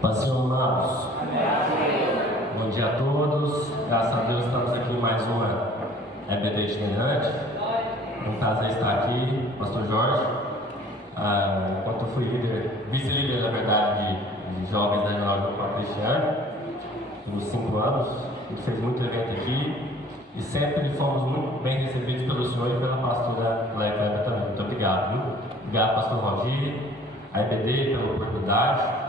Pastor amados, bom dia a todos. Graças a Deus estamos aqui em mais uma EBD itinerante. É um prazer estar aqui, Pastor Jorge. Enquanto eu fui vice-líder, na verdade, de jovens da Jornal João Paulo Cristiano, nos 5 anos, a gente fez muito evento aqui e sempre fomos muito bem recebidos pelo senhor e pela pastora Leia também. Muito obrigado, viu? Obrigado, Pastor Rogério, a EBD pela oportunidade.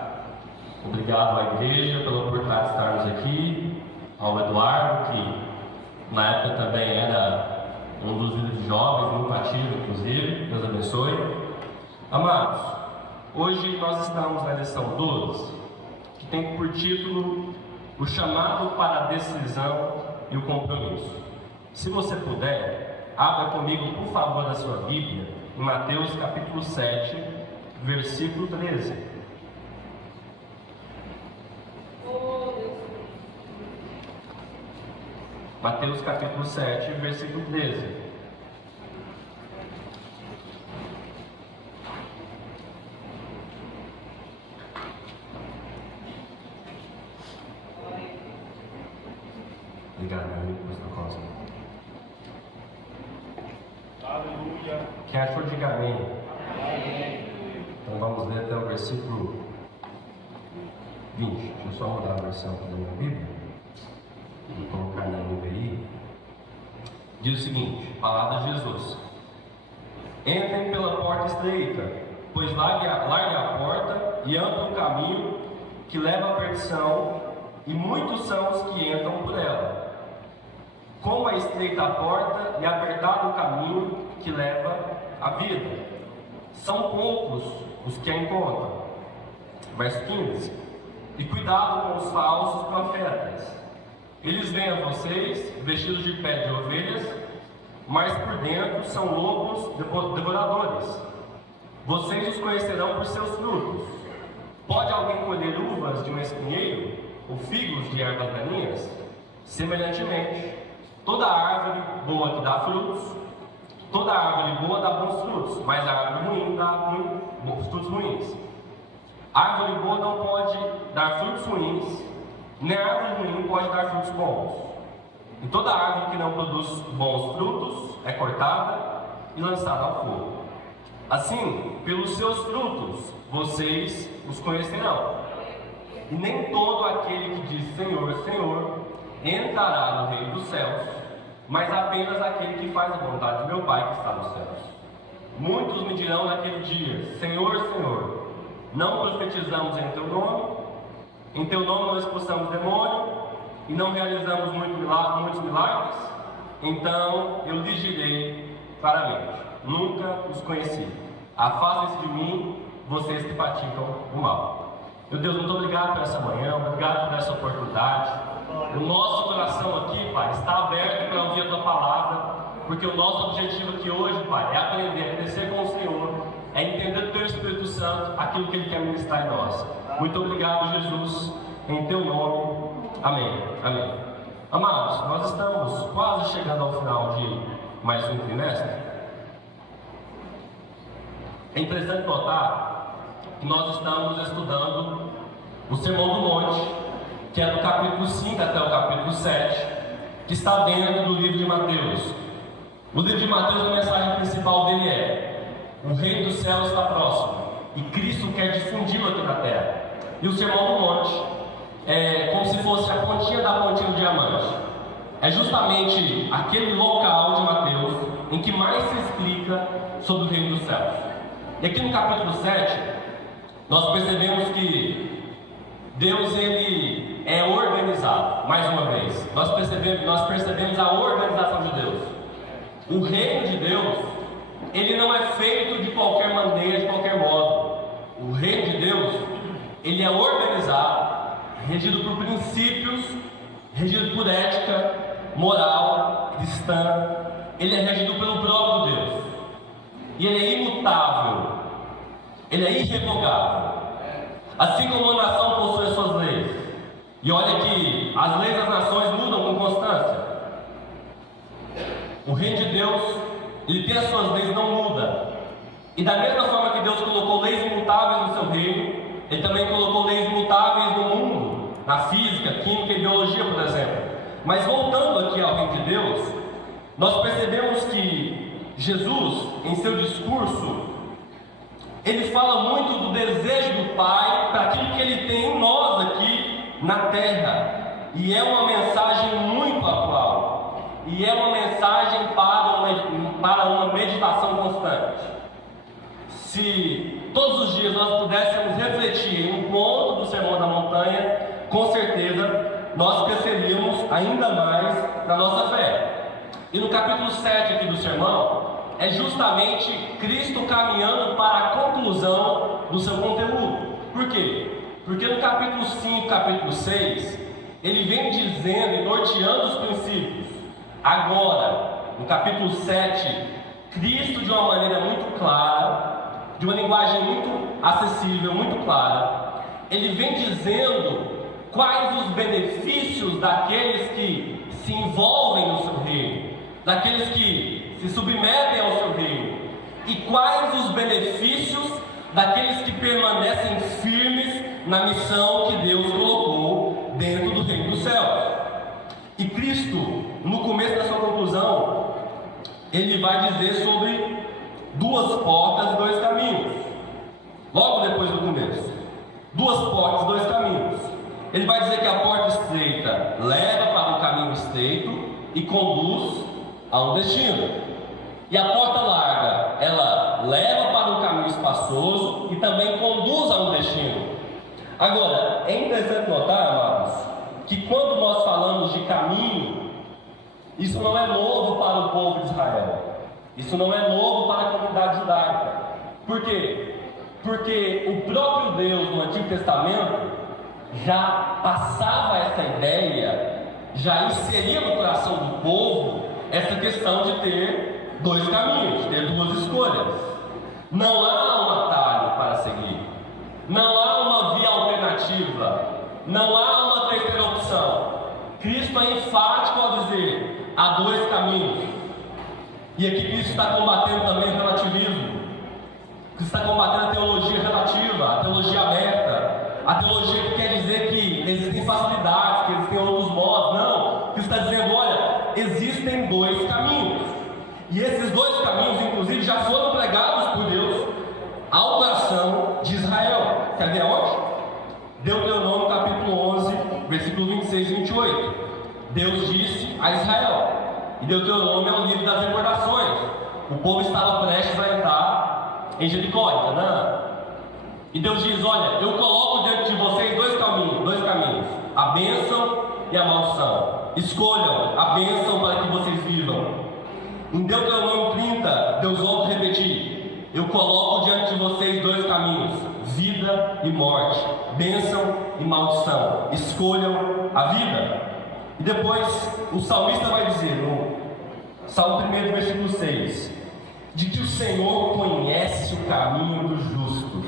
Obrigado à igreja pela oportunidade de estarmos aqui, ao Eduardo, que na época também era um dos líderes de jovens, muito ativo, inclusive. Deus abençoe. Amados, hoje nós estamos na lição 12, que tem por título o chamado para a decisão e o compromisso. Se você puder, abra comigo, por favor, a sua Bíblia, em Mateus capítulo 7, versículo 13. Mateus capítulo 7, versículo 13. Obrigado, meu amigo, Pastor Costa. Aleluia. Quem achou, diga amém. Então vamos ler até o versículo 20. Deixa eu só mudar a versão aqui da minha Bíblia. Vou colocar na nuvem aí. Diz o seguinte: palavra de Jesus: entrem pela porta estreita, pois larga a porta e amplo o caminho que leva à perdição, e muitos são os que entram por ela. Como é estreita a porta e apertado o caminho que leva à vida, são poucos os que a encontram. Verso 15: e cuidado com os falsos profetas. Eles vêm a vocês vestidos de pele de ovelhas, mas por dentro são lobos devoradores. Vocês os conhecerão por seus frutos. Pode alguém colher uvas de um espinheiro ou figos de ervas daninhas? Semelhantemente, toda árvore boa que dá frutos, toda árvore boa dá bons frutos, mas a árvore ruim dá frutos ruins. A árvore boa não pode dar frutos ruins, nem a árvore ruim pode dar frutos bons. E toda árvore que não produz bons frutos é cortada e lançada ao fogo. Assim, pelos seus frutos vocês os conhecerão. E nem todo aquele que diz Senhor, Senhor entrará no reino dos céus, mas apenas aquele que faz a vontade de meu Pai que está nos céus. Muitos me dirão naquele dia: Senhor, Senhor, não profetizamos em teu nome? Em teu nome não expulsamos demônio e não realizamos muitos milagres? Então eu lhes direi claramente: nunca os conheci. Afastem-se de mim, vocês que praticam o mal. Meu Deus, muito obrigado por essa manhã, obrigado por essa oportunidade. O nosso coração aqui, Pai, está aberto para ouvir a tua palavra, porque o nosso objetivo aqui hoje, Pai, é aprender a crescer com o Senhor, é entender do teu Espírito Santo aquilo que Ele quer ministrar em nós. Muito obrigado, Jesus, em teu nome. Amém. Amém. Amados, nós estamos quase chegando ao final de mais um trimestre. É interessante notar que nós estamos estudando o Sermão do Monte, que é do capítulo 5 até o capítulo 7, que está dentro do livro de Mateus. O livro de Mateus, a mensagem principal dele é: o reino dos céus está próximo e Cristo quer difundi-lo aqui na terra. E o Sermão do Monte é como se fosse a pontinha da pontinha do diamante. É justamente aquele local de Mateus em que mais se explica sobre o reino dos céus. E aqui no capítulo 7, nós percebemos que Deus, ele é organizado. Mais uma vez, nós percebemos a organização de Deus. O reino de Deus, ele não é feito de qualquer maneira, de qualquer modo. O reino de Deus, ele é organizado, regido por princípios, regido por ética, moral, cristã. Ele é regido pelo próprio Deus. E ele é imutável. Ele é irrevogável. Assim como a nação possui as suas leis. E olha que as leis das nações mudam com constância. O reino de Deus, ele tem as suas leis, não muda. E da mesma forma que Deus colocou leis imutáveis no seu reino, Ele também colocou leis imutáveis na física, química e biologia, por exemplo. Mas voltando aqui ao reino de Deus, nós percebemos que Jesus, em seu discurso, ele fala muito do desejo do Pai para aquilo que ele tem em nós aqui na terra. E é uma mensagem muito atual. E é uma mensagem para uma meditação constante. Se todos os dias nós pudéssemos refletir em um ponto do Sermão da Montanha, com certeza nós cresceríamos ainda mais na nossa fé. E no capítulo 7 aqui do sermão, é justamente Cristo caminhando para a conclusão do seu conteúdo. Por quê? Porque no capítulo 5, capítulo 6, ele vem dizendo e norteando os princípios. Agora, no capítulo 7, Cristo, de uma maneira muito clara, de uma linguagem muito acessível, muito clara, ele vem dizendo quais os benefícios daqueles que se envolvem no seu reino, daqueles que se submetem ao seu reino, e quais os benefícios daqueles que permanecem firmes na missão que Deus colocou dentro do reino dos céus. E Cristo, no começo da sua conclusão, ele vai dizer sobre duas portas e dois caminhos. Logo depois do começo, duas portas e dois caminhos. Ele vai dizer que a porta estreita leva para um caminho estreito e conduz a um destino. E a porta larga, ela leva para um caminho espaçoso e também conduz a um destino. Agora, é interessante notar, amados, que quando nós falamos de caminho, isso não é novo para o povo de Israel. Isso não é novo para a comunidade judaica. Por quê? Porque o próprio Deus no Antigo Testamento já passava essa ideia, já inseria no coração do povo essa questão de ter dois caminhos, ter duas escolhas. Não há um atalho para seguir, não há uma via alternativa, não há uma terceira opção. Cristo é enfático ao dizer: há dois caminhos. E aqui Cristo está combatendo também o relativismo. Cristo está combatendo a teologia relativa, a teologia aberta, a teologia que quer dizer que existem facilidades, que existem outros modos. Não, Cristo está dizendo: olha, existem dois caminhos. E esses dois caminhos, inclusive, já foram pregados por Deus ao coração de Israel. Quer ver aonde? Deuteronômio capítulo 11, versículo 26 e 28. Deus disse a Israel, e Deuteronômio é o livro das recordações. O povo estava prestes a entrar em Jericó, em Canaã. E Deus diz: olha, eu coloco diante de vocês dois caminhos, a bênção e a maldição. Escolham a bênção para que vocês vivam. Em Deuteronômio 30, Deus volta a repetir: eu coloco diante de vocês dois caminhos, vida e morte, bênção e maldição. Escolham a vida. E depois o salmista vai dizer, no Salmo 1, versículo 6, de que o Senhor conhece o caminho do justo,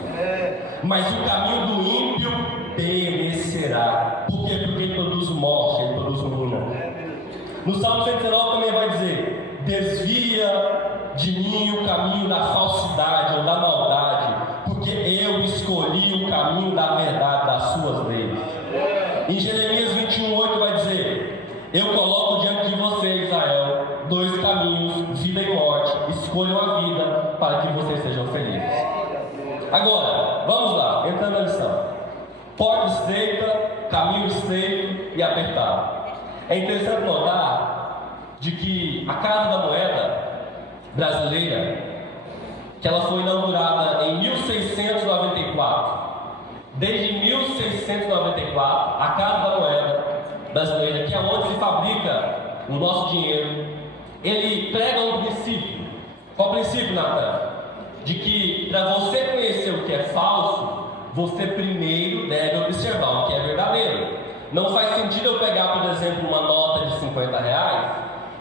mas o caminho do ímpio perecerá. Por quê? Porque ele produz morte, ele produz ruína. No Salmo 119 também vai dizer: desvia de mim o caminho da falsidade ou da maldade, porque eu escolhi o caminho da verdade, das suas leis. Em Jeremias 21:8 vai dizer: eu coloco diante de você, Israel, dois caminhos, vida e morte. Escolham a vida para que vocês sejam felizes. Agora, vamos lá, entrando na lição. Porta estreita, caminho estreito e apertado. É interessante notar de que a Casa da Moeda brasileira, que ela foi inaugurada em 1694. Desde 1694, a Casa da Moeda brasileira, que é onde se fabrica o nosso dinheiro, ele prega um princípio. Qual o princípio, Natan? De que para você conhecer o que é falso, você primeiro deve observar o que é verdadeiro. Não faz sentido eu pegar, por exemplo, uma nota de R$50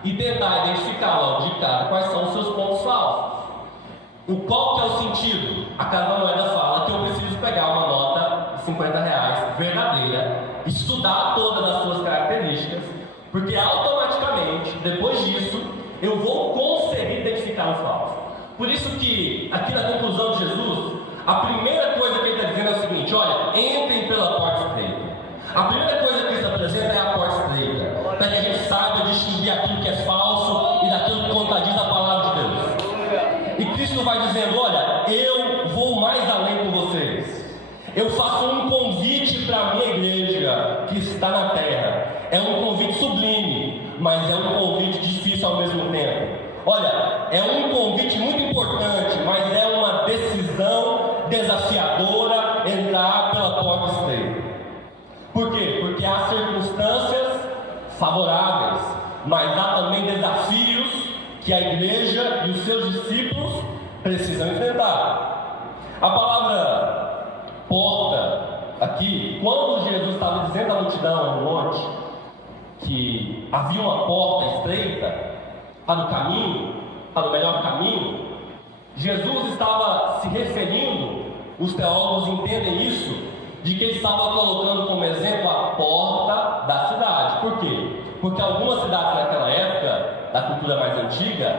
e tentar identificar logo de cara quais são os seus pontos falsos. Qual que é o sentido? A Casa da Moeda fala que eu preciso pegar uma nota de R$50 verdadeira, estudar todas as suas características, porque automaticamente, depois disso, eu vou conseguir identificar o falso. Por isso que, aqui na conclusão de Jesus, a primeira coisa que ele está dizendo é o seguinte: olha, entrem pela porta estreita. A primeira Eu faço um convite para a minha igreja que está na terra. É um convite sublime, mas é um convite difícil ao mesmo tempo. Olha, é um convite muito importante, mas é uma decisão desafiadora entrar pela porta estreita. Por quê? Porque há circunstâncias favoráveis, mas há também desafios que a igreja e os seus discípulos precisam enfrentar. A palavra porta aqui, quando Jesus estava dizendo à multidão no monte que havia uma porta estreita para o caminho, para o melhor caminho, Jesus estava se referindo, os teólogos entendem isso, de que ele estava colocando como exemplo a porta da cidade. Por quê? Porque algumas cidades naquela época, da cultura mais antiga,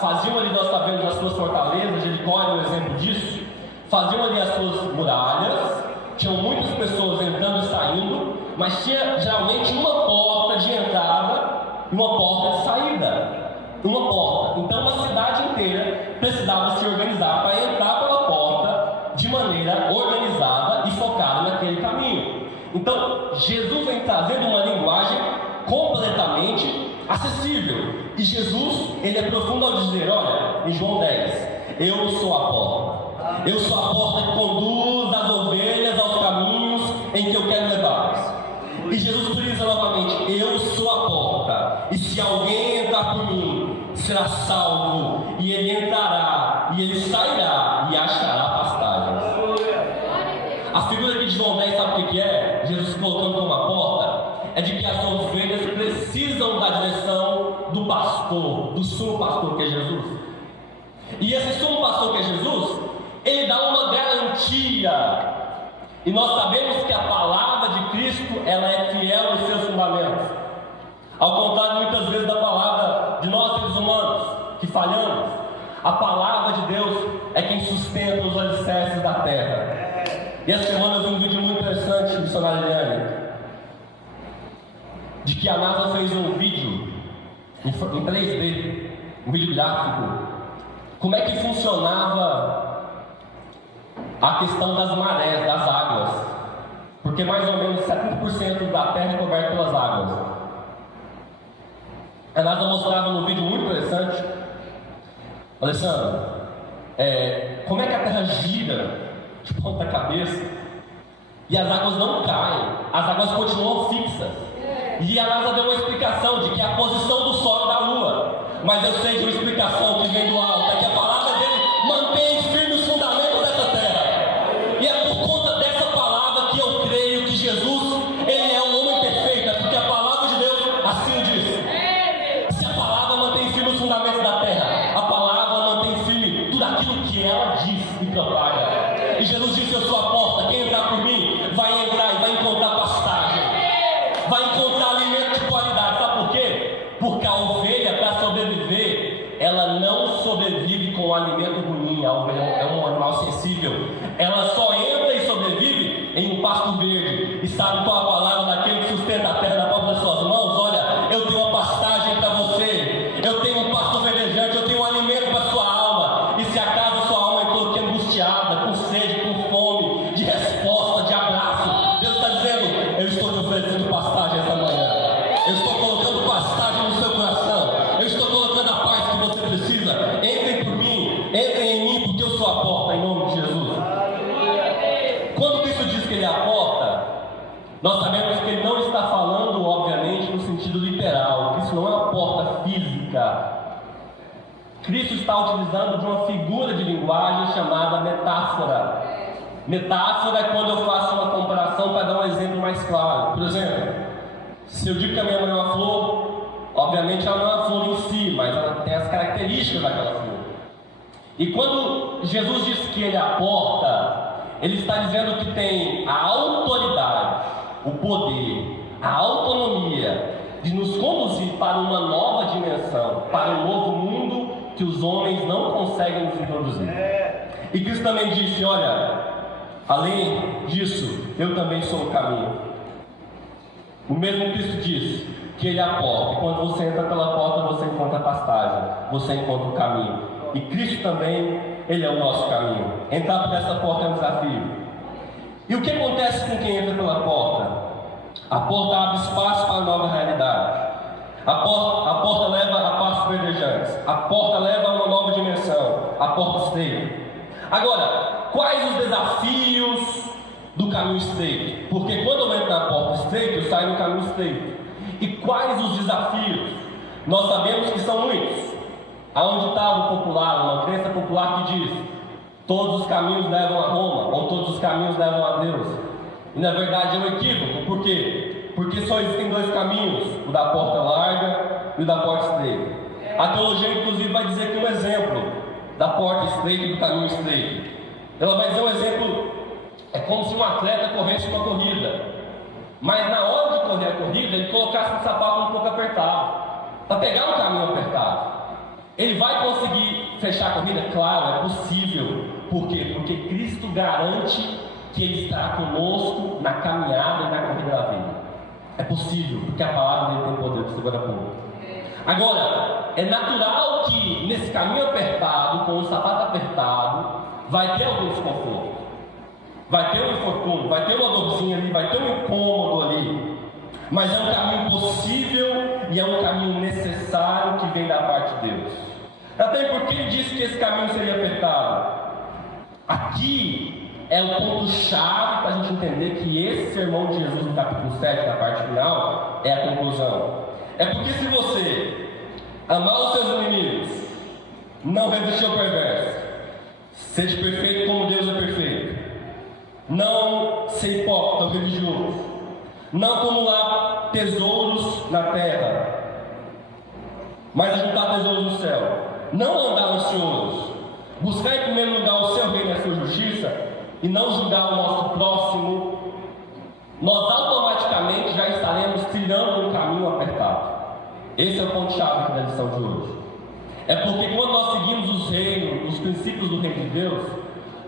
faziam ali, nós sabemos, as suas fortalezas, Jericó é um exemplo disso, faziam ali as suas muralhas, tinham muitas pessoas entrando e saindo, mas tinha geralmente uma porta de entrada e uma porta de saída. Uma porta. Então uma cidade inteira precisava se organizar para entrar pela porta de maneira organizada e focada naquele caminho. Então Jesus vem trazendo uma linguagem completamente acessível. E Jesus, ele é profundo ao dizer, olha, em João 10, eu sou a porta. Eu sou a porta que conduz as ovelhas aos caminhos em que eu quero levá-las. E Jesus frisa novamente, eu sou a porta. E se alguém entrar por mim, será salvo. E ele entrará, e ele sairá, e achará pastagens. A figura aqui de João 10, sabe o que é? Jesus colocando como a porta, é de que as ovelhas precisam da direção do pastor, do sumo pastor que é Jesus. E esse sumo pastor que é Jesus, ele dá uma garantia. E nós sabemos que a palavra de Cristo, ela é fiel aos seus fundamentos. Ao contrário muitas vezes da palavra de nós seres humanos, que falhamos, a palavra de Deus é quem sustenta os alicerces da terra. E essa semana eu vi um vídeo muito interessante, missionária Eliane, de que a NASA fez um vídeo em 3D, um vídeo gráfico, como é que funcionava a questão das marés, das águas, porque mais ou menos 70% da terra é coberta pelas águas. A NASA mostrava no vídeo muito interessante, Alessandro, como é que a terra gira de ponta cabeça e as águas não caem, as águas continuam fixas. E a NASA deu uma explicação de que é a posição do Sol e da Lua, mas eu sei de uma explicação que vem do alto, é que a palavra dele mantém firme os fundamentos dessa terra. E é por conta dessa palavra que eu creio que Jesus, ele é o homem perfeito, é porque a palavra de Deus assim diz. Se a palavra mantém firme os fundamentos da terra, a palavra mantém firme tudo aquilo que ela diz e propaga. E Jesus disse, eu sou a porta, quem entrar por mim vai entrar e vai encontrar pastagem, vai encontrar alimento de qualidade. Sabe por quê? Porque a ovelha, para sobreviver, ela não sobrevive com alimento ruim. A ovelha é um animal sensível, ela só entra e sobrevive em um pasto verde. E sabe qual a palavra daquele que sustenta a terra na palma das suas mãos? Olha, eu tenho uma pastagem para você, eu tenho um pasto verdejante, eu tenho um alimento para sua alma. E se acaso sua alma entrou aqui angustiada, com sede, com fome, de resposta, de abraço, Deus está dizendo, eu estou te oferecendo pastagem essa manhã, eu estou colocando pastagem no seu coração, eu estou colocando a paz que você precisa. Entrem por mim, entrem em mim, porque eu sou a porta, em nome de Jesus. Quando Cristo diz que ele é a porta, nós sabemos que ele não está falando, obviamente, no sentido literal. Cristo não é uma porta física. Cristo está utilizando de uma figura de linguagem chamada metáfora. Metáfora é quando eu faço uma comparação para dar um exemplo mais claro. Por exemplo, se eu digo que a minha mãe é uma flor, obviamente ela não é uma flor em si, mas ela tem as características daquela flor. E quando Jesus diz que ele é a porta, ele está dizendo que tem a autoridade, o poder, a autonomia de nos conduzir para uma nova dimensão, para um novo mundo que os homens não conseguem nos introduzir. E Cristo também disse, olha, além disso, eu também sou o caminho. O mesmo Cristo disse que ele é a porta, e quando você entra pela porta, você encontra a pastagem, você encontra o caminho. E Cristo também, ele é o nosso caminho. Entrar por essa porta é um desafio. E o que acontece com quem entra pela porta? A porta abre espaço para a nova realidade. A porta leva a passos verdejantes. A porta leva a uma nova dimensão. A porta estreita. Agora, quais os desafios do caminho estreito? Porque quando eu entro na porta estreita, eu saio no caminho estreito. E quais os desafios? Nós sabemos que são muitos. Há um ditado popular, uma crença popular que diz: todos os caminhos levam a Roma, ou todos os caminhos levam a Deus. E na verdade é um equívoco. Por quê? Porque só existem dois caminhos: o da porta larga e o da porta estreita. A teologia inclusive vai dizer que um exemplo da porta estreita e do caminho estreito, ela vai dizer um exemplo, é como se um atleta corresse uma corrida, mas na hora de correr a corrida ele colocasse um sapato um pouco apertado, para pegar um caminho apertado. Ele vai conseguir fechar a corrida? Claro, é possível. Por quê? Porque Cristo garante que Ele estará conosco na caminhada e na corrida da vida. É possível, porque a palavra dele tem poder, que agora pouco. Agora, é natural que nesse caminho apertado, com o sapato apertado, vai ter algum desconforto, vai ter um infortúnio, vai ter uma dorzinha ali, vai ter um incômodo ali. Mas é um caminho possível e é um caminho necessário que vem da parte de Deus. Até porque ele disse que esse caminho seria apertado. Aqui é o ponto-chave para a gente entender que esse sermão de Jesus no capítulo 7, na parte final, é a conclusão. É porque se você amar os seus inimigos, não resistir ao perverso, seja perfeito como Deus é perfeito, não ser hipócrita ou religioso, não acumular tesouros na terra, mas ajuntar tesouros no céu, não andar ansioso, buscar em primeiro lugar o seu reino e a sua justiça, e não julgar o nosso próximo, nós automaticamente já estaremos trilhando um caminho apertado. Esse é o ponto-chave aqui da lição de hoje. É porque quando nós seguimos os reinos, os princípios do reino de Deus,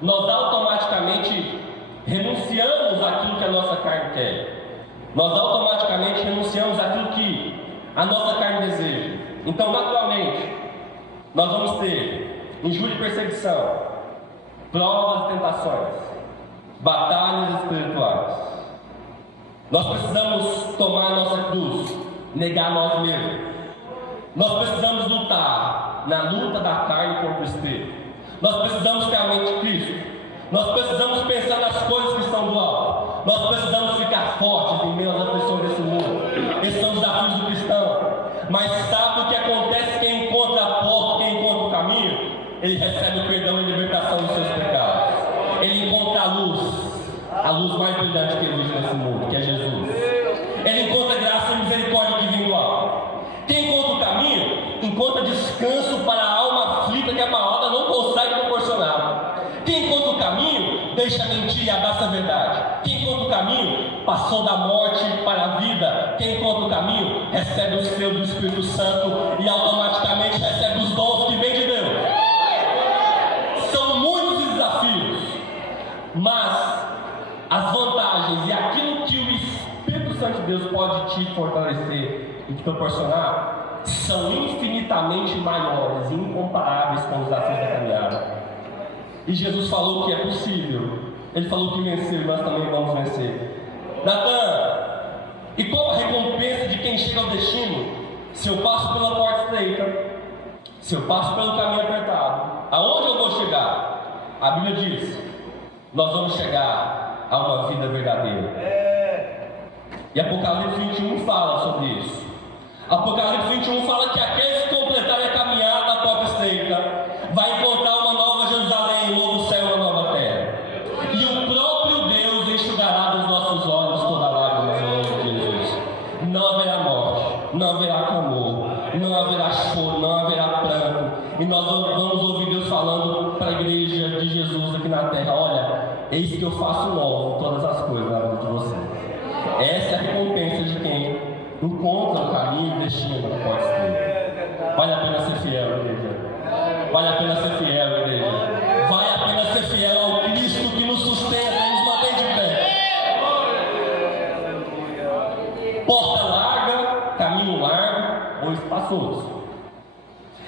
nós automaticamente renunciamos àquilo que a nossa carne quer. Nós automaticamente renunciamos àquilo que a nossa carne deseja. Então, naturalmente, nós vamos ter injúria e perseguição, provas e tentações, batalhas espirituais. Nós precisamos tomar a nossa cruz, negar nós mesmos. Nós precisamos lutar na luta da carne contra o espírito. Nós precisamos ter a mente de Cristo. Nós precisamos pensar nas coisas que estão do alto. Nós precisamos ficar fortes em meio às aflições desse mundo. Esses são os desafios do cristão. Mas sabe o que acontece? Quem encontra a porta, quem encontra o caminho, ele recebe o perdão e libertação dos seus pecados. Ele encontra a luz mais brilhante que existe nesse mundo, que é Jesus. Ele encontra graça e misericórdia que vem do alto. Quem encontra o caminho, encontra descanso para a alma aflita que a palavra não consegue proporcionar. Quem encontra o caminho, deixa a mentira e abraça a verdade. Quem encontra o caminho, passou da morte para a vida. Quem encontra o caminho, recebe o selo do Espírito Santo e automaticamente recebe os dons que vêm de Deus. São muitos os desafios, mas as vantagens e aquilo que o Espírito Santo de Deus pode te fortalecer e te proporcionar são infinitamente maiores e incomparáveis com os desafios da caminhada. E Jesus falou que é possível. Ele falou que venceu e nós também vamos vencer. Natan, e qual a recompensa de quem chega ao destino? Se eu passo pela porta estreita, se eu passo pelo caminho apertado, aonde eu vou chegar? A Bíblia diz: nós vamos chegar a uma vida verdadeira. E Apocalipse 21 fala sobre isso. Apocalipse 21 fala que aqueles que completarem a caminhada na porta estreita vai encontrar uma nova Jerusalém, um novo céu e uma nova terra. E o próprio Deus enxugará dos nossos olhos toda lágrima no nome de Jesus. Não haverá morte, não haverá clamor, não haverá choro, não haverá pranto. E nós vamos ouvir Deus falando para a igreja de Jesus aqui na terra: olha, eis que eu faço novo todas as coisas na vida de vocês. Essa é a recompensa de quem encontra o caminho e destino na porta estreita. Vale a pena ser fiel, igreja. Vale a pena ser fiel, igreja. Vale a pena ser fiel ao Cristo que nos sustenta e nos mantém de pé. Porta larga, caminho largo ou espaçoso.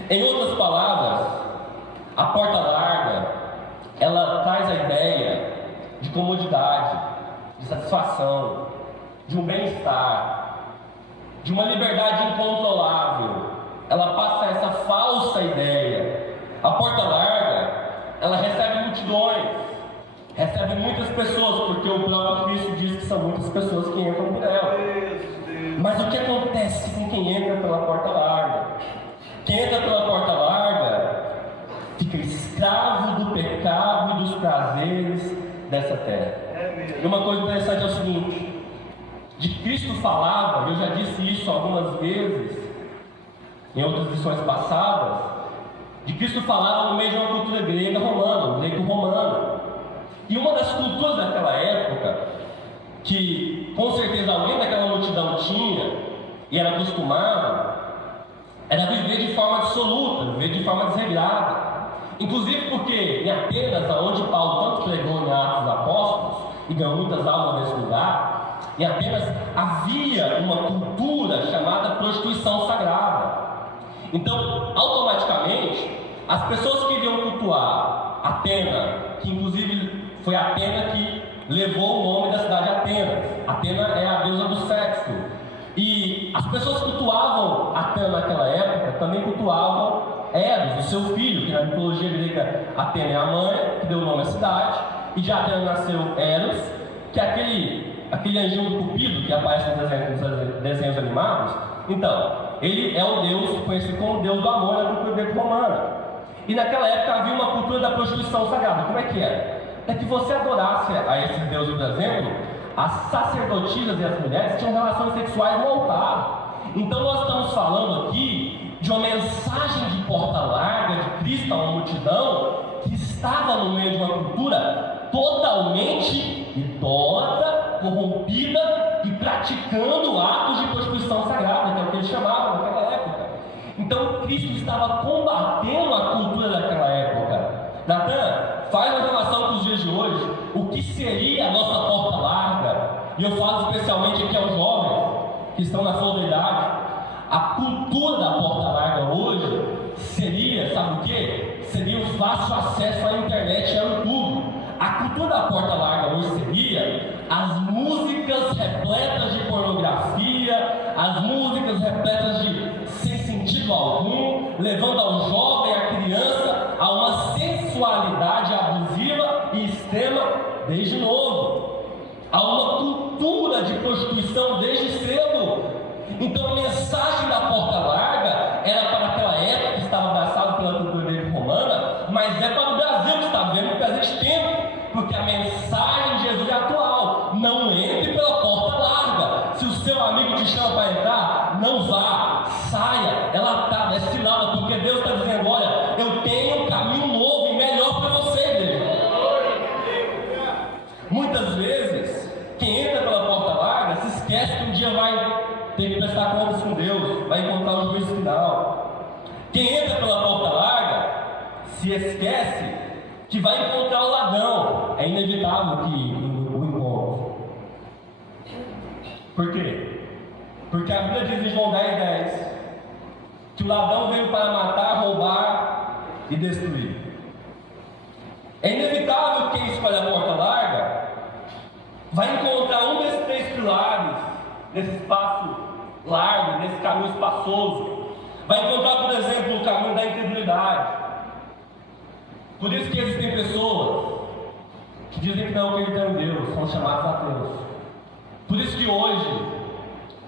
Em outras palavras, a porta larga, ela traz a ideia de comodidade, de satisfação, de um bem-estar, de uma liberdade incontrolável. Ela passa essa falsa ideia. A porta larga, ela recebe multidões, recebe muitas pessoas, porque o próprio Cristo diz que são muitas pessoas que entram por ela. Mas o que acontece com quem entra pela porta larga? Quem entra pela porta larga fica escravo do pecado e dos prazeres dessa terra. E uma coisa interessante é o seguinte: de Cristo falava, eu já disse isso algumas vezes em outras lições passadas, de Cristo falava no meio de uma cultura grega romana, um grego romano. E uma das culturas daquela época, que com certeza alguém daquela multidão tinha e era acostumado, era viver de forma dissoluta, viver de forma desregrada. Inclusive porque em Atenas, onde Paulo tanto pregou em Atos dos Apóstolos, e ganhou muitas almas nesse lugar, em Atenas havia uma cultura chamada prostituição sagrada. Então, automaticamente, as pessoas que iriam cultuar Atena, que inclusive foi Atena que levou o nome da cidade Atenas. Atena é a deusa do sexo. E as pessoas que cultuavam Atena naquela época também cultuavam Eros, o seu filho, que na mitologia grega Atena é a mãe, que deu o nome à cidade, e de Atena nasceu Eros, que é aquele anjinho do Cupido que aparece nos desenhos animados. Então, ele é o deus conhecido como deus do amor na cultura greco-romana. E naquela época havia uma cultura da prostituição sagrada. Como é que era? É que você adorasse a esses deuses, por exemplo, as sacerdotisas e as mulheres tinham relações sexuais no altar. Então nós estamos falando aqui de uma mensagem de porta larga de Cristo a uma multidão que estava no meio de uma cultura totalmente idólatra, corrompida e praticando atos de prostituição sagrada, que é o que eles chamavam naquela época. Então Cristo estava combatendo a cultura daquela época. Natan, faz uma relação com os dias de hoje. O que seria a nossa porta larga? E eu falo especialmente aqui aos jovens que estão na flor da idade. A cultura da porta larga hoje seria, sabe o que? Seria o fácil acesso à internet e ao YouTube. A cultura da porta larga hoje seria as músicas repletas de pornografia, as músicas repletas de sem sentido algum, levando ao jovem, à criança, a uma sensualidade abusiva e extrema desde novo. Há uma cultura de prostituição desde cedo. Então a mensagem da porta larga era para aquela época que estava abraçada pela cultura greco-romana, mas é para o Brasil que está vivendo no presente tempo, porque a mensagem de Jesus é atual. Não entre pela porta larga. Se o seu amigo te chama para entrar, não vá, saia. Ela está, é sinal, porque Deus está dizendo: olha, eu tenho um caminho novo e melhor para você, igreja. Muitas vezes, quem entra pela porta larga se esquece que um dia vai ter que prestar contas com Deus, vai encontrar o juízo final. Quem entra pela porta larga se esquece que vai encontrar o ladrão. É inevitável que o encontre. Por quê? Porque a Bíblia diz em João 10:10 que o ladrão veio para matar, roubar e destruir. É inevitável que quem escolhe a porta larga vai encontrar um desses três pilares nesse espaço largo, nesse caminho espaçoso. Vai encontrar, por exemplo, o caminho da incredulidade. Por isso que existem pessoas que dizem que não acreditam em Deus, são chamados ateus. Por isso que hoje,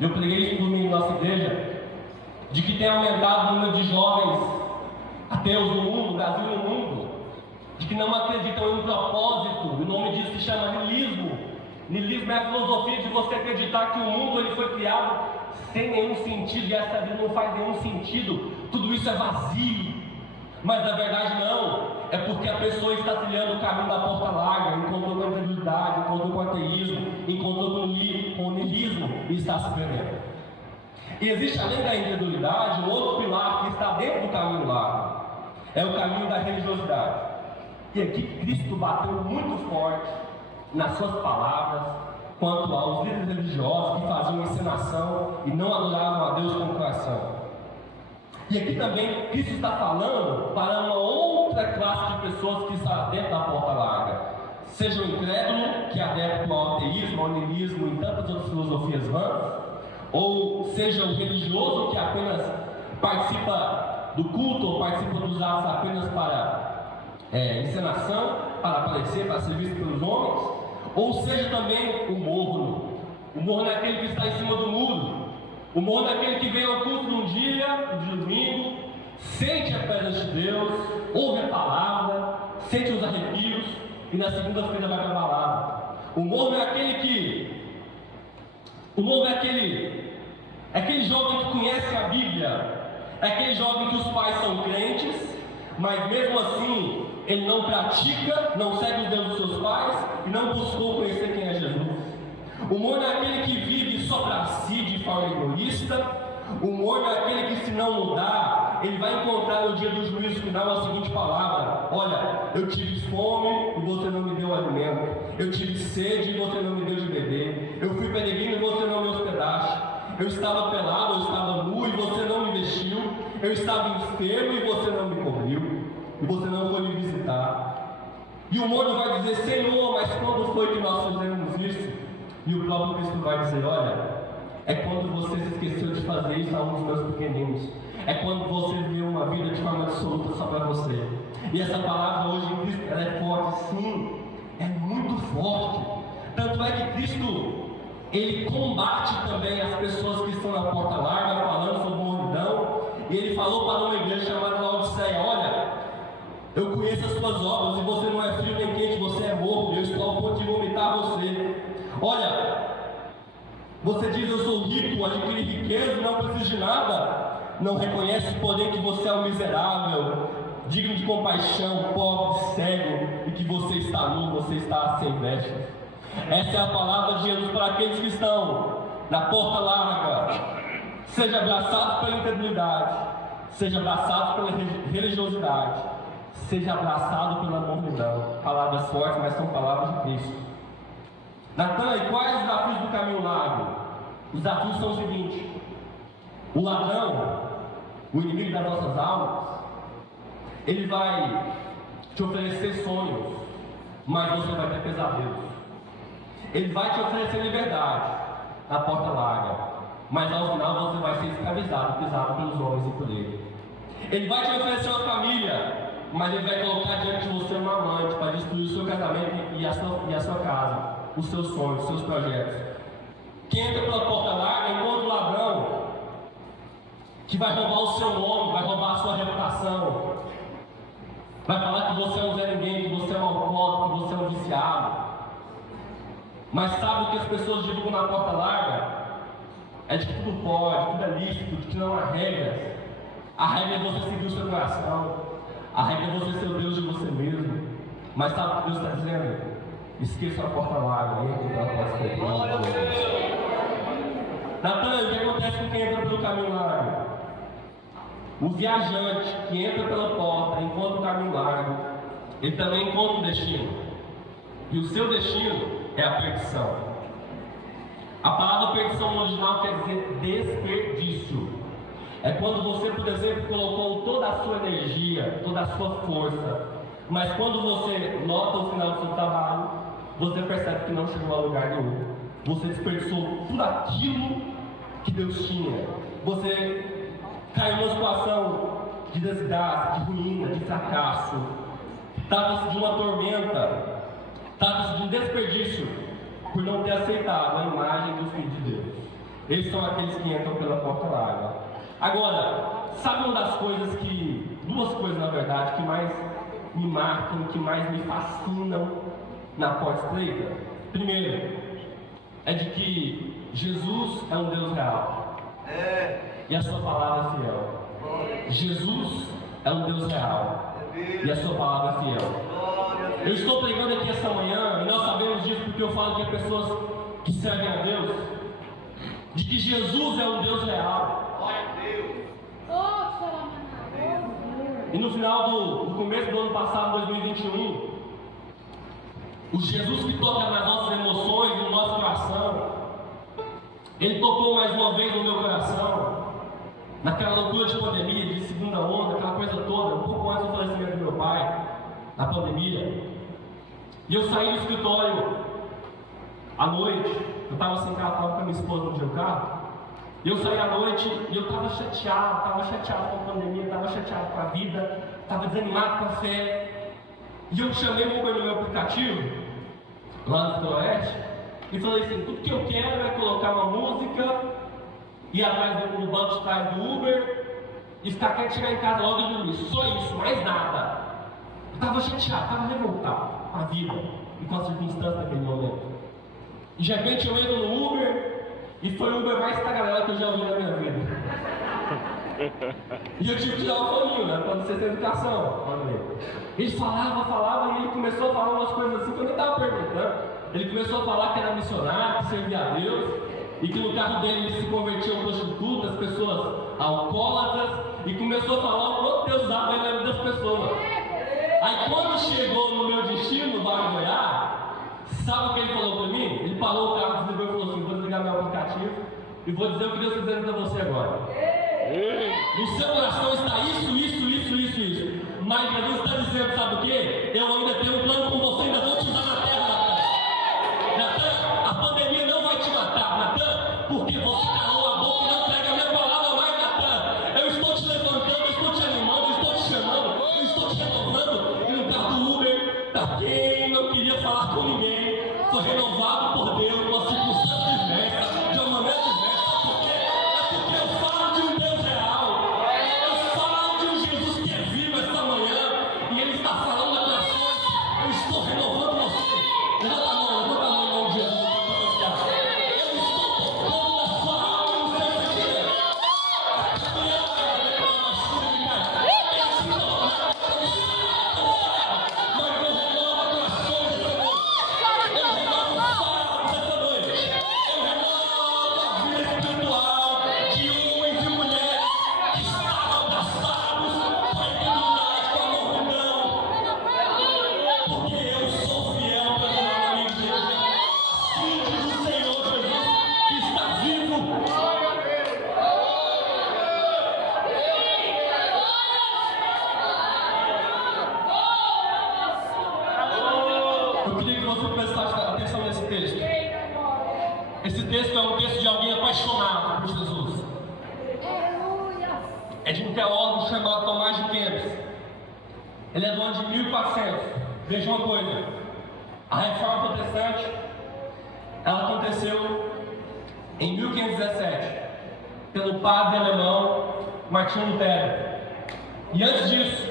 eu preguei isso domingo na nossa igreja, de que tem aumentado o número de jovens ateus no mundo, no Brasil e no mundo, de que não acreditam em um propósito. O nome disso se chama niilismo. Niilismo é a filosofia de você acreditar que o mundo ele foi criado sem nenhum sentido, e essa vida não faz nenhum sentido, tudo isso é vazio. Mas na verdade não, é porque a pessoa está trilhando o caminho da porta larga, encontrou com a incredulidade, encontrou com o ateísmo, encontrou com o niilismo e está se perdendo. E existe, além da incredulidade, um outro pilar que está dentro do caminho largo, é o caminho da religiosidade. E aqui Cristo bateu muito forte nas suas palavras quanto aos líderes religiosos que faziam encenação e não adoravam a Deus com o coração. E aqui também Cristo está falando para uma outra classe de pessoas que está dentro da porta larga. seja um incrédulo que é adepto ao ateísmo, ao niilismo e tantas outras filosofias vãs, ou seja um religioso que apenas participa do culto ou participa dos atos apenas para encenação, para aparecer, para ser visto pelos homens, ou seja também o morno. O morno é aquele que está em cima do muro. O morno é aquele que vem ao culto num dia, no domingo, sente a presença de Deus, ouve a palavra, sente os arrepios e na segunda-feira vai para a balada. O morno é aquele jovem que conhece a Bíblia, é aquele jovem que os pais são crentes, mas mesmo assim ele não pratica, não segue os dedos dos seus pais e não buscou conhecer quem é Jesus. O morno é aquele que vive só para si de forma egoísta. O morno é aquele que, se não mudar, ele vai encontrar no dia do juízo final a seguinte palavra: olha, eu tive fome e você não me deu alimento, eu tive sede e você não me deu de beber, eu fui peregrino e você não me hospedaste, eu estava pelado, eu estava nu e você não me vestiu, eu estava enfermo e você não me cobriu, e você não foi me visitar. E o morno vai dizer: Senhor, mas quando foi que nós fizemos isso? E o próprio Cristo vai dizer: olha, é quando você se esqueceu de fazer isso a um dos meus pequeninos. É quando você viveu uma vida de forma absoluta só para você. E essa palavra hoje em Cristo, ela é forte, sim, é muito forte. Tanto é que Cristo, ele combate também as pessoas que estão na porta larga, falando sobre mornidão. E ele falou para uma igreja chamada Laodiceia: olha, eu conheço as suas obras e você não é frio nem quente, você é morno, eu estou ao ponto de vomitar você. Olha, você diz: eu sou rico, adquiri riqueza, não preciso de nada. Não reconhece, porém, que você é um miserável, digno de compaixão, pobre, cego, e que você está nu, você está sem vestes. Essa é a palavra de Jesus para aqueles que estão na porta larga. Seja abraçado pela incredulidade, seja abraçado pela religiosidade, seja abraçado pela mornidão. Palavras fortes, mas são palavras de Cristo. Natan, e quais os desafios do caminho largo? Os desafios são os seguintes: o ladrão, o inimigo das nossas almas, ele vai te oferecer sonhos, mas você vai ter pesadelos. Ele vai te oferecer liberdade na porta larga, mas ao final você vai ser escravizado, pisado pelos homens e por ele. Ele vai te oferecer uma família, mas ele vai colocar diante de você um amante para destruir o seu casamento e a sua casa, os seus sonhos, os seus projetos. Quem entra pela porta larga encontra o ladrão, que vai roubar o seu nome, vai roubar a sua reputação, vai falar que você é um Zé Ninguém, que você é um alcoólatra, que você é um viciado. Mas sabe o que as pessoas divulgam na porta larga? É de que tudo pode, tudo é lícito, de que não há regras. A regra é você seguir o seu coração, a regra é você ser o Deus de você mesmo. Mas sabe o que Deus está dizendo? Esqueça a porta larga, entre pela porta estreita. Natan, o que acontece com quem entra pelo caminho largo? O viajante que entra pela porta, encontra o caminho largo, ele também encontra um destino. E o seu destino é a perdição. A palavra perdição no original quer dizer desperdício. É quando você, por exemplo, colocou toda a sua energia, toda a sua força, mas quando você nota o final do seu trabalho, você percebe que não chegou a lugar nenhum. Você desperdiçou tudo aquilo que Deus tinha. Você caiu numa situação de desgraça, de ruína, de fracasso. Trata-se de uma tormenta. Trata-se de um desperdício por não ter aceitado a imagem do Filho de Deus. Eles são aqueles que entram pela porta larga. Agora, sabe uma das coisas que, duas coisas na verdade, que mais me marcam, que mais me fascinam na porta estreita? Primeiro, é de que Jesus é um Deus real. E a sua palavra é fiel. Jesus é um Deus real. E a sua palavra é fiel. Eu estou pregando aqui esta manhã, e nós sabemos disso porque eu falo que há pessoas que servem a Deus, de que Jesus é um Deus real. E no final do começo do ano passado, 2021, o Jesus que toca nas nossas emoções e no nosso coração, ele tocou mais uma vez no meu coração, naquela loucura de pandemia, de segunda onda, aquela coisa toda, um pouco antes do falecimento do meu pai, na pandemia. E eu saí do escritório à noite, eu estava sem carro, estava com a minha esposa no dia do carro, e eu saí à noite e eu estava chateado com a pandemia, estava chateado com a vida, estava desanimado com a fé. E eu chamei o Uber no meu aplicativo, lá no Sudoeste, e falei assim: tudo que eu quero é colocar uma música, ir atrás no banco de trás do Uber, e ficar quieto, chegar em casa logo e dormir. Só isso, mais nada. Eu estava chateado, estava revoltado com a vida e com as circunstâncias daquele momento. E de repente eu entro no Uber, e foi o Uber mais tagarela que eu já ouvi na minha vida. E eu tive que dar um foninho, né? Quando você tem educação. Ele falava, e ele começou a falar umas coisas assim que eu nem estava perguntando. Ele começou a falar que era missionário, que servia a Deus, e que no carro dele se convertiam prostitutas, pessoas alcoólatras, e começou a falar o quanto Deus dava na vida das pessoas. Aí quando chegou no meu destino, no Barra Goiás, sabe o que ele falou para mim? Ele parou o carro, desligou e falou assim: vou desligar meu aplicativo e vou dizer o que Deus está dizendo para você agora. No seu coração está isso. Mas Jesus está dizendo, sabe o quê? Eu ainda tenho um plano com você, ainda vou te usar na terra, Natan. A pandemia não vai te matar, Natan, porque você calou a boca e não prega a minha palavra mais, Natan. Eu estou te levantando, eu estou te animando, eu estou te chamando, eu estou te renovando. E no carro do Uber, para quem não queria falar com ninguém, foi renovado por Deus, com uma circunstância diversa, de uma maneira diversa. Porque eu falo de um Deus real. Eu falo de um Jesus que é vivo esta manhã, e Ele está falando a corações. Eu estou renovando você. Levanta a mão em nome de Jesus. Eu estou tocando na sua alma e no seu sentimento. Mas eu renovo corações essa noite. Eu renovo sábados essa noite. Eu renovo a vida espiritual de homens e mulheres que estavam abraçados para a eternidade com amor não. Porque eu sou fiel para gerar na minha igreja. Assim diz o Senhor Jesus, que está vivo. Eu queria que você prestasse atenção nesse texto. Esse texto é um texto de alguém apaixonado por Jesus. É de um teólogo chamado Tomás de Kempis. Ele é do ano de 1400. Veja uma coisa: a Reforma Protestante, ela aconteceu em 1517 pelo padre alemão Martinho Lutero. E antes disso,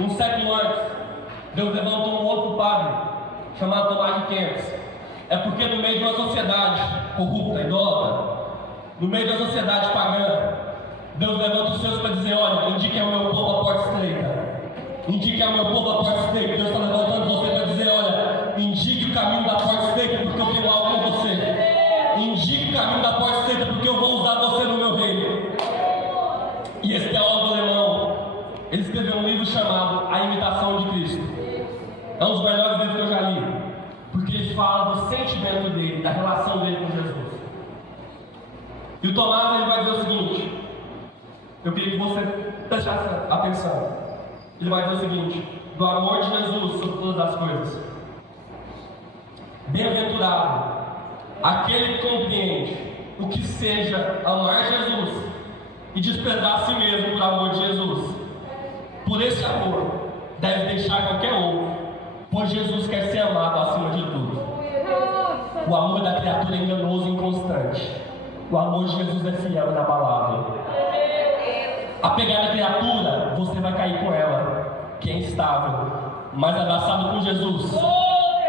um século antes, Deus levantou um outro padre chamado Tomás de Kempis. É porque no meio de uma sociedade corrupta, idólatra, no meio da sociedade pagã, Deus levanta os seus para dizer: olha, indique ao meu povo a porta estreita. Indique ao meu povo a porta estreita. Deus está levantando você para dizer: olha, indique o caminho da porta estreita, porque eu tenho algo com você. Indique o caminho da porta estreita, porque eu vou usar você no meu reino. E esse teólogo alemão, ele escreveu um livro chamado A Imitação de Cristo. É um dos melhores livros que eu já li, porque ele fala do sentimento dele, da relação dele com Jesus. E o Tomás, ele vai dizer o seguinte, eu queria que você prestasse atenção. Ele vai dizer o seguinte: do amor de Jesus sobre todas as coisas. Bem-aventurado aquele que compreende o que seja amar Jesus e desprezar a si mesmo por amor de Jesus. Por esse amor deve deixar qualquer outro, pois Jesus quer ser amado acima de tudo. O amor da criatura é enganoso e inconstante. O amor de Jesus é fiel e inabalável. Apegado à criatura, você vai cair com ela, que é instável. Mas abraçado com Jesus,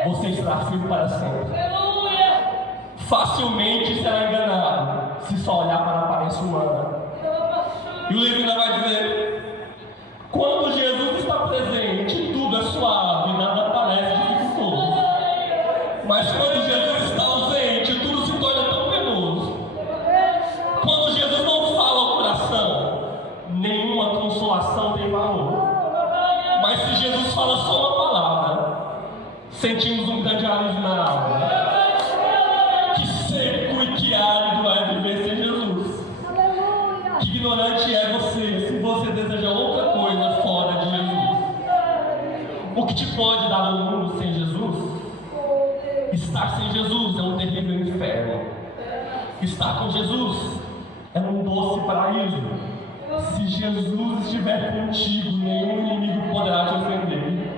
você estará firme para sempre. Facilmente será enganado se só olhar para a aparência humana. E o livro ainda vai dizer: quando Jesus está presente, tudo é suave, nada parece dificultoso. Mas quando Jesus está ausente, tudo se torna tão penoso. Quando Jesus não fala ao coração, nenhuma consolação tem valor. Mas se Jesus fala só uma palavra, sentimos um grande alívio na alma. Que seco e que árido é viver sem Jesus. Que ignorante é você se você deseja outra coisa fora de Jesus. O que te pode dar no mundo sem Jesus Estar sem Jesus é um terrível inferno. Estar com Jesus é um doce paraíso. Se Jesus estiver contigo, nenhum inimigo poderá te ofender.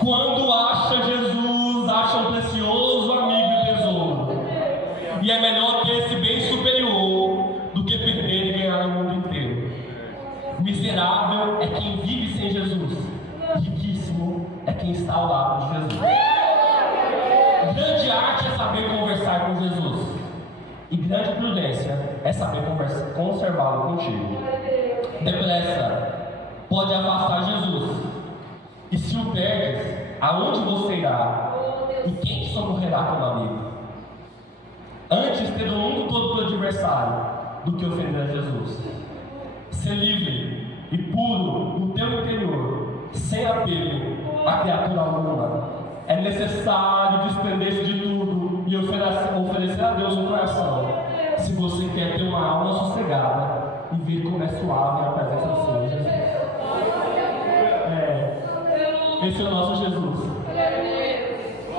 Quando acha Jesus, acha um precioso amigo e tesouro. E é melhor ter esse bem superior do que perder e ganhar o mundo inteiro. Miserável é quem vive sem Jesus. Riquíssimo é quem está ao lado de Jesus. Grande arte é saber conversar com Jesus. E grande prudência é saber conservá-lo contigo. Depressa pode afastar Jesus. E se o perdes, aonde você irá? E quem te socorrerá como amigo? Antes ter o mundo todo por adversário do que ofender a Jesus. Ser livre e puro no teu interior, sem apego a criatura alguma. É necessário desprender-se de tudo e oferecer a Deus um coração, se você quer ter uma alma sossegada e ver como é suave a presença do Senhor Jesus. Esse é o nosso Jesus.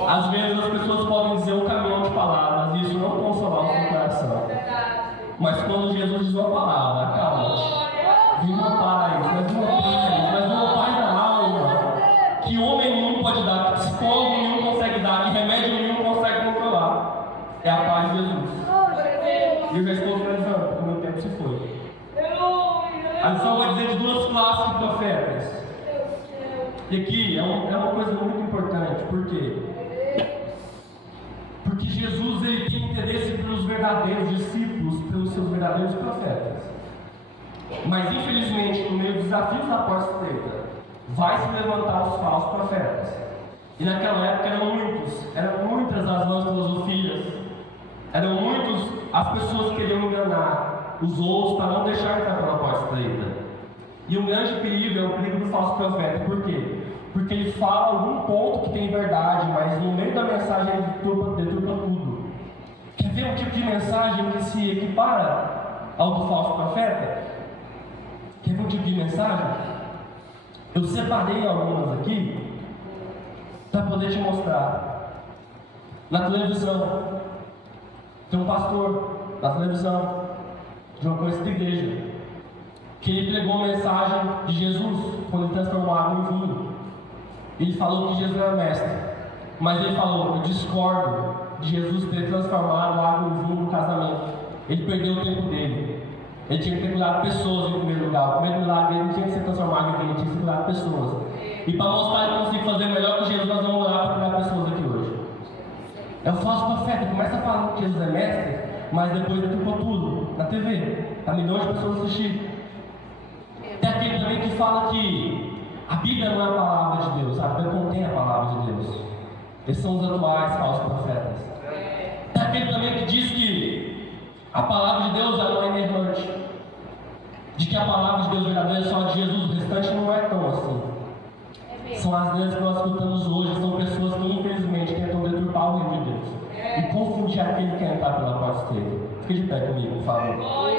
Às vezes as pessoas podem dizer um caminhão de palavras e isso não consolar o seu coração. Mas quando Jesus diz uma palavra, acalma-te, viva para isso, mas uma paz na alma que homem nenhum pode dar, que psicólogo nenhum consegue dar, que remédio nenhum consegue controlar. É a paz de Jesus. E eu já estou finalizando, porque o meu tempo se foi. A lição vai dizer de duas classes de profetas. E aqui é uma coisa muito importante, por quê? Porque Jesus ele tem interesse pelos verdadeiros discípulos, pelos seus verdadeiros profetas. Mas infelizmente, no meio dos desafios da porta estreita, vai se levantar os falsos profetas. E naquela época eram muitas as vãs filosofias, eram muitas as pessoas que queriam enganar os outros para não deixar entrar pela porta estreita. E um grande perigo é o perigo do falso profeta. Por quê? Porque ele fala algum ponto que tem verdade, mas no meio da mensagem ele deturpa tudo. Quer ver um tipo de mensagem que se equipara ao do falso profeta? Quer ver um tipo de mensagem? Eu separei algumas aqui para poder te mostrar. Na televisão, tem um pastor na televisão de uma conhecida igreja que ele pregou a mensagem de Jesus quando ele transformou água em vinho. Ele falou que Jesus era mestre, mas ele falou: eu discordo de Jesus ter transformado água em vinho no casamento. Ele perdeu o tempo dele. Ele tinha que ter cuidado de pessoas em primeiro lugar. O primeiro lugar dele não tinha que ser transformado em vinho, ele tinha que cuidar de pessoas. E para mostrar que conseguir fazer melhor que Jesus, nós vamos orar para cuidar de pessoas aqui hoje. É o falso profeta, começa falando que Jesus é mestre, mas depois deturpou tudo na TV, para milhões de pessoas assistir. Tem aquele também que fala que a Bíblia não é a palavra de Deus, a Bíblia contém a palavra de Deus. Esses são os atuais falsos profetas. Tem aquele também que diz que a palavra de Deus ela não é inerrante, de que a palavra de Deus verdadeira é só de Jesus, o restante não é tão assim. São as leis que nós escutamos hoje, são pessoas que infelizmente tentam deturpar o reino de Deus e confundir aquele que quer entrar pela porta estreita. Fique de pé comigo, por favor.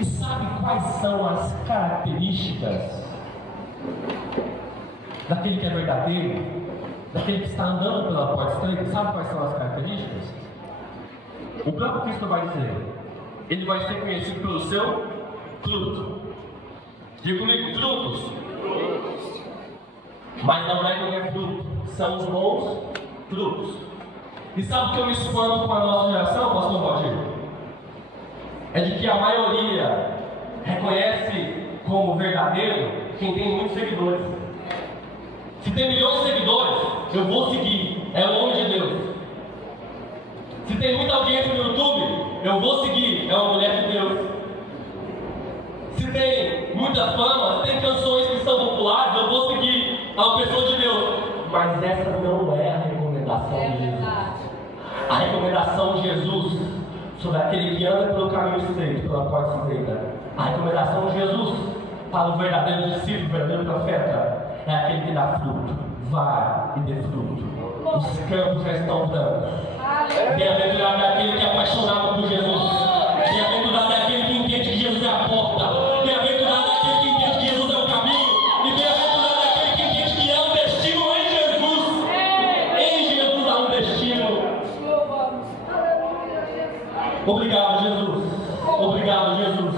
E sabe quais são as características daquele que é verdadeiro, daquele que está andando pela porta estreita? Sabe quais são as características? O próprio Cristo vai dizer: ele vai ser conhecido pelo seu fruto. Diga comigo: frutos. Mas não é qualquer fruto, são os bons frutos. E sabe o que eu me espanto com a nossa geração, pastor Roger? É de que a maioria reconhece como verdadeiro quem tem muitos seguidores. Se tem milhões de seguidores, eu vou seguir, é o homem de Deus. Se tem muita audiência no YouTube, eu vou seguir, é uma mulher de Deus. Se tem muita fama, se tem canções que são populares, eu vou seguir, é uma pessoa de Deus. Mas essa não é a recomendação de Jesus. A recomendação de Jesus sobre aquele que anda pelo caminho estreito, pela porta estreita. A recomendação de Jesus para o verdadeiro discípulo, o verdadeiro profeta, é aquele que dá fruto. Vá e dê fruto. Os campos já estão brancos. Bem-aventurado é aquele que é apaixonado por Jesus. Bem-aventurado é aquele que entende que Jesus é a porta. Bem-aventurado é aquele que entende que Jesus é o caminho. E bem-aventurado é aquele que entende que há um destino em Jesus. Em Jesus há um destino. Obrigado, Jesus. Obrigado, Jesus.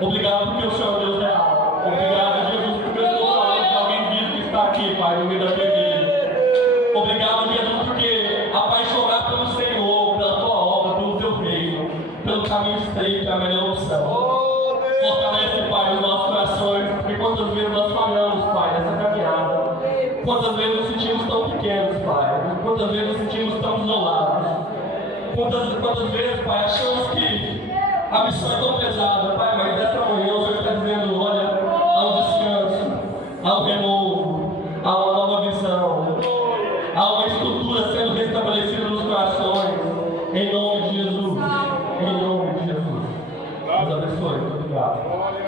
Obrigado porque o Senhor é Deus real. Obrigado, Jesus, porque eu estou falando de alguém vivo que está aqui, Pai, no meio da minha vida. Obrigado, Jesus, porque apaixonar pelo Senhor, pela Tua obra, pelo Teu reino, pelo caminho estreito é a melhor opção. Fortalece, Pai, os nossos corações, porque quantas vezes nós falhamos, Pai, nessa caminhada. Quantas vezes nos sentimos tão pequenos, Pai. Quantas vezes nos sentimos tão isolados. Quantas vezes, Pai, achamos que a missão é tão pesada, Pai, mas dessa manhã o Senhor está dizendo, olha, há um descanso, há um renovo, há uma nova visão, há uma estrutura sendo restabelecida nos corações, em nome de Jesus, em nome de Jesus. Deus abençoe, muito obrigado.